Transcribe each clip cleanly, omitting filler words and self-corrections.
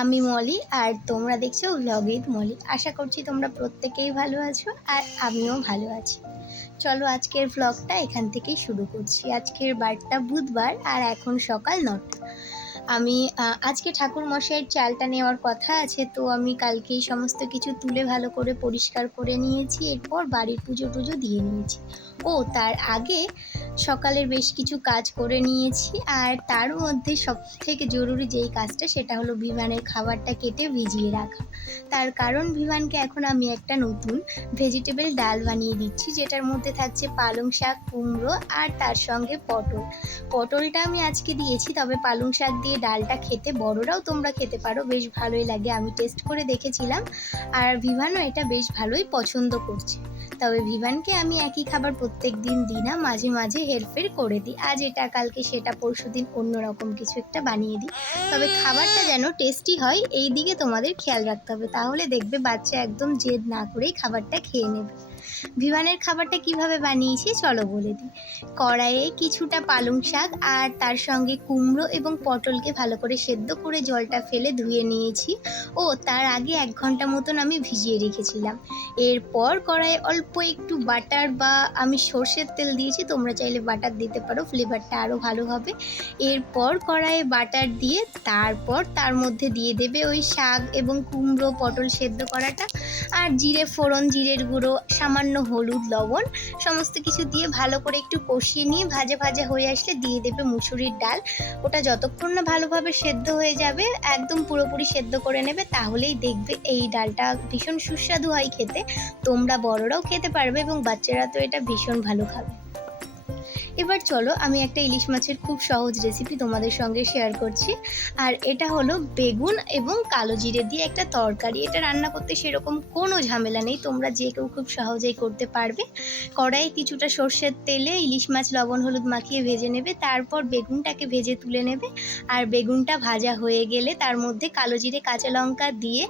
আমি মলি আর তোমরা দেখছো ব্লগ উইথ মলি। আশা করছি তোমরা প্রত্যেকেই ভালো আছো আর আমিও ভালো আছি। চলো আজকের ব্লগটা এখান থেকেই শুরু করছি। আজকের বারটা বুধবার আর এখন সকাল 9টা। আমি আজকে ঠাকুর মশাইয়ের চালটা নেওয়ার কথা আছে, তো আমি কালকেই সমস্ত কিছু তুলে ভালো করে পরিষ্কার করে নিয়েছি। এরপর বাড়ির পুজো টুজো দিয়ে নিয়েছি। তার আগে সকালের বেশ কিছু কাজ করে নিয়েছি, আর তার মধ্যে সবথেকে জরুরি যেই কাজটা সেটা হলো বিমানের খাবারটা কেটে ভিজিয়ে রাখা। তার কারণ বিমানকে এখন আমি একটা নতুন ভেজিটেবল ডাল বানিয়ে দিচ্ছি, যেটার মধ্যে থাকছে পালং শাক, কুমড়ো আর তার সঙ্গে পটলটা আমি আজকে দিয়েছি। তবে পালং শাক দিয়ে ডালটা খেতে বড়রাও তোমরা খেতে পারো, বেশ ভালোই লাগে। আমি টেস্ট করে দেখেছিলাম আর ভিভানও এটা বেশ ভালোই পছন্দ করছে। তবে ভিভানকে আমি একই খাবার প্রত্যেক দিন দিই না, মাঝে মাঝে হেরফের করে দিই। আজ এটা, কালকে সেটা, পরশুদিন অন্যরকম কিছু একটা বানিয়ে দিই। তবে খাবারটা যেন টেস্টি হয় এই দিকে তোমাদের খেয়াল রাখতে হবে, তাহলে দেখবে বাচ্চা একদম জেদ না করেই খাবারটা খেয়ে নেবে। ভিভানের খাবারটা কিভাবে বানিয়েছি চলো বলে দিই। কড়াইয়ে কিছুটা পালং শাক আর তার সঙ্গে কুমড়ো এবং পটলকে ভালো করে সেদ্ধ করে জলটা ফেলে ধুয়ে নিয়েছি। তার আগে 1 ঘন্টা মতন আমি ভিজিয়ে রেখেছিলাম। এরপর কড়াইয়ে অল্প একটু বাটার বা আমি সর্ষের তেল দিয়েছি, তোমরা চাইলে বাটার দিতে পারো, ফ্লেভারটা আরও ভালো হবে। এরপর কড়াইয়ে বাটার দিয়ে তারপর তার মধ্যে দিয়ে দেবে ওই শাক এবং কুমড়ো পটল সেদ্ধ করাটা, আর জিরে ফোড়ন, জিরের গুঁড়ো, সামান্য হলুদ, লবণ সমস্ত কিছু দিয়ে ভালো করে একটু কষিয়ে নিয়ে ভাজা ভাজা হয়ে আসলে দিয়ে দেবে মুসুরির ডাল। ওটা যতক্ষণ না ভালোভাবে সেদ্ধ হয়ে যাবে, একদম পুরোপুরি সেদ্ধ করে নেবে, তাহলেই দেখবে এই ডালটা ভীষণ সুস্বাদু হয় খেতে। তোমরা বড়রাও খেতে পারবে এবং বাচ্চারা তো এটা ভীষণ ভালো খাবে। এবার চলো আমি একটা ইলিশ মাছের খুব সহজ রেসিপি তোমাদের সঙ্গে শেয়ার করছি। আর এটা হলো বেগুন এবং কালো জিরে দিয়ে একটা তরকারি। এটা রান্না করতে সেরকম কোনো ঝামেলা নেই, তোমরা যে কেউ খুব সহজেই করতে পারবে। কড়াইয়ে কিছুটা সর্ষের তেলে ইলিশ মাছ লবণ হলুদ মাখিয়ে ভেজে নেবে, তারপর বেগুনটাকে ভেজে তুলে নেবে। আর বেগুনটা ভাজা হয়ে গেলে তার মধ্যে কালো জিরে কাঁচা লঙ্কা দিয়ে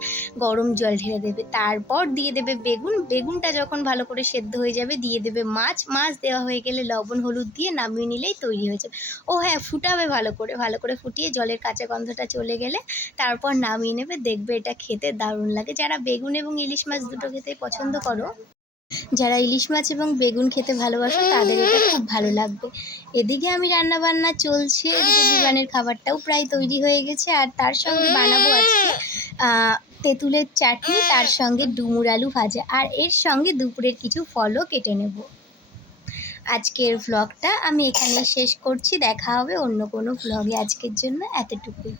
গরম জল ঢেলে দেবে। তারপর দিয়ে দেবে বেগুনটা যখন ভালো করে সেদ্ধ হয়ে যাবে দিয়ে দেবে মাছ দেওয়া হয়ে গেলে লবণ হলুদ দিয়ে নামিয়ে নিলেই তৈরি হয়ে যাবে। হ্যাঁ, ফুটাবে ভালো করে ফুটিয়ে জলের কাঁচা গন্ধটা চলে গেলে তারপর নামিয়ে নেবে। দেখবে এটা খেতে দারুণ লাগে। যারা বেগুন এবং ইলিশ মাছ দুটো খেতে পছন্দ করো, যারা ইলিশ মাছ এবং বেগুন খেতে ভালোবাসো, তাদের এটা খুব ভালো লাগবে। এদিকে আমি রান্না বান্না চলছে, এদিকে বিমানের খাবারটাও প্রায় তৈরি হয়ে গেছে। আর তার সঙ্গে বানাবো আজকে তেঁতুলের চাটনি, তার সঙ্গে ডুমুর আলু ভাজা, আর এর সঙ্গে দুপুরের কিছু ফলও কেটে নেব। আজকের ভ্লগটা আমি এখানেই শেষ করছি। দেখা হবে অন্য কোনো ভ্লগে। আজকের জন্য এতটুকুই।